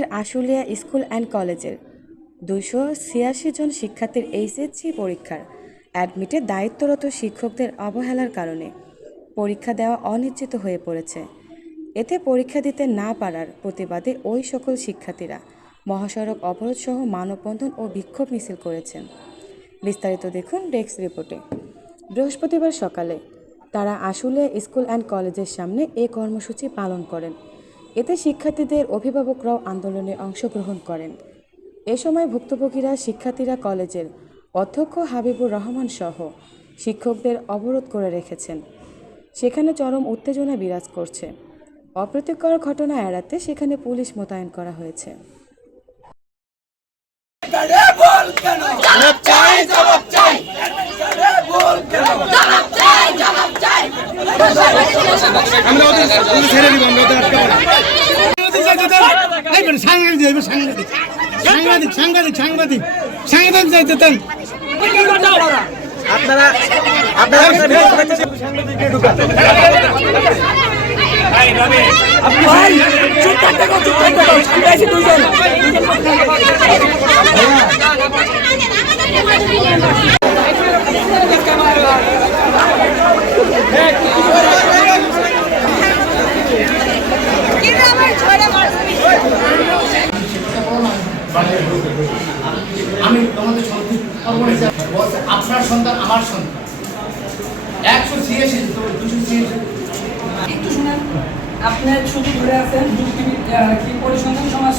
রাজধানীর Ashulia school and কলেজের 286 জন শিক্ষার্থীর এইচএসসি পরীক্ষার অ্যাডমিটে দায়িত্বরত শিক্ষকদের অবহেলার কারণে পরীক্ষা দেওয়া অনিশ্চিত হয়ে পড়েছে। এতে পরীক্ষা দিতে না পারার প্রতিবাদে ওই সকল শিক্ষার্থীরা মহাসড়ক অবরোধসহ মানববন্ধন ও বিক্ষোভ মিছিল করেছেন। বিস্তারিত দেখুন ডেস্ক রিপোর্টে। বৃহস্পতিবার সকালে তারা আশুলিয়া স্কুল অ্যান্ড কলেজের সামনে এ কর্মসূচি পালন করেন। এতে শিক্ষার্থীদের অভিভাবকরাও আন্দোলনে অংশগ্রহণ করেন। এ সময় ভুক্তভোগীরা শিক্ষার্থীরা কলেজের অধ্যক্ষ হাবিবুর রহমান সহ শিক্ষকদের অবরোধ করে রেখেছেন। সেখানে চরম উত্তেজনা বিরাজ করছে। অপ্রীতিকর ঘটনা এড়াতে সেখানে পুলিশ মোতায়েন করা হয়েছে। আমি তোমাদের আপনার সন্তান আমার সন্তান 186 একটু শুনেন, আপনার ছবি ধরে আছেন কি পরিসংখ্যান সমাজ